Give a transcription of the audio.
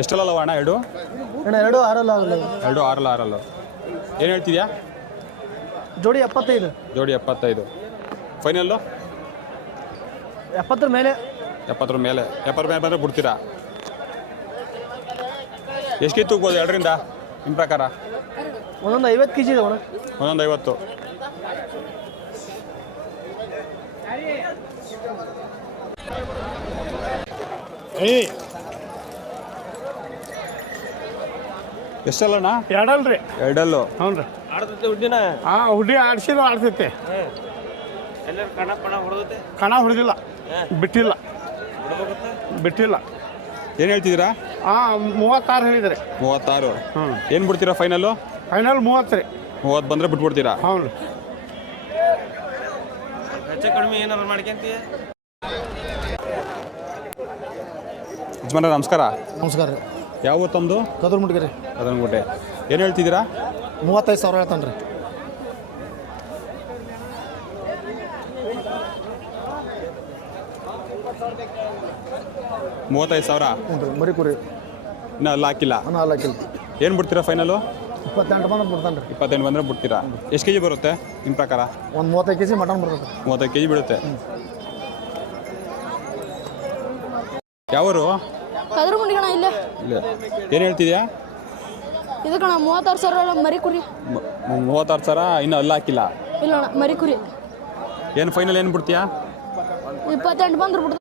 ಎಷ್ಟಲ್ಲ ಅಣ್ಣ ಎರಡು ಎರಡು ಆರಲ್ಲ ಎರಡು ಆರಲ್ಲ ಆರಲ್ಲ ಏನು ಹೇಳ್ತಿದ್ಯಾ? ಜೋಡಿ 75. ಜೋಡಿ 75. ಫೈನಲ್ಲು 70 ಮೇಲೆ. 70 ಮೇಲೆ. 70 ಮೇಲೆ ಬಂದರೆ ಬಿಡ್ತೀರಾ? ಎಷ್ಟು ಕೆ ಜಿ ತೂಗ್ಬೋದು ಎರಡರಿಂದ ನಿಮ್ಮ ಪ್ರಕಾರ? ಒಂದೊಂದು 50 kg ಇದೆ ಅಣ್ಣ. ಒಂದೊಂದು 50. ಎಷ್ಟಲ್ಲಣ್ಣ? ಎರಡಲ್ರಿ. ಎರಡಲ್ಲು. ಹ್ಞೂ ರೀ. ಆಡ್ತೈತೆ ಹುಡ್ಡಿನ? ಹಾಂ, ಹುಡ್ಡಿ ಆಡ್ಸಿದ್ರು ಆಡ್ತೈತೆ. ಎಲ್ಲರೂ ಕಣ ಹೊಡೆದೈತೆ? ಕಣ ಹೊಡೆದಿಲ್ಲ, ಬಿಟ್ಟಿಲ್ಲ. ಬಿಟ್ಟಿಲ್ಲ. ಏನು ಹೇಳ್ತಿದ್ದೀರಾ? ಹಾಂ, 36 ಹೇಳಿದ್ರಿ. 36. ಹ್ಞೂ. ಏನು ಬಿಡ್ತೀರಾ ಫೈನಲ್ಲು? ಫೈನಲ್ 30 ರೀ. 30 ಬಂದರೆ ಬಿಟ್ಬಿಡ್ತೀರಾ? ಹ್ಞೂ ರೀ. ಹೆಚ್ಚು ಕಡಿಮೆ ಏನಾರು ಮಾಡ್ಕೊಂತೀಯ? ಯಜಮಾನ ನಮಸ್ಕಾರ. ನಮಸ್ಕಾರ ರೀ. ಯಾವ ತಮ್ಮದು? ಕದ್ರಮುಟ್ಗಿ ರೀ. ಅದನ್ಬಿಟ್ಟೆ. ಏನು ಹೇಳ್ತಿದ್ದೀರಾ? 35,000 ಹೇಳ್ತಾನೆ ರೀ. $35,000. ಹ್ಞೂ ರೀ. ಮರಿ ಕುರಿ ಇನ್ನೂ ಅಲ್ಲ ಹಾಕಿಲ್ಲ. ಅಲ್ಲ ಹಾಕಿಲ್ಲ. ಏನು ಬಿಡ್ತೀರಾ ಫೈನಲ್ಲು? 28 ಬಂದ್ರೆ ಬಿಡ್ತಾನೆ ರೀ. 28 ಬಂದರೆ ಬಿಡ್ತೀರಾ? ಎಷ್ಟು ಕೆ ಜಿ ಬರುತ್ತೆ ನಿಮ್ಮ ಪ್ರಕಾರ? ಒಂದು 35 kg ಮಟನ್ ಬರ್ತದೆ. 35 ಕೆ ಜಿ ಬೀಳುತ್ತೆ. ಯಾವರು? ಕದ್ರಮುಂಡಿ ಕಣ ಇಲ್ಲೇ. ಇಲ್ಲ. ಏನು ಹೇಳ್ತಿದ್ಯಾ? ಇದು ಕಣ 36,000 ಮರಿ ಕುರಿ. 36,000 ಇನ್ನೂ ಅಲ್ಲ ಹಾಕಿಲ್ಲ. ಇಲ್ಲ ಅಣ್ಣ, ಮರಿ ಕುರಿ. ಏನು ಫೈನಲ್ ಏನು ಬಿಡ್ತೀಯಾ? 28 ಬಂದ್ರೆ ಬಿಡ್ತಾರೆ.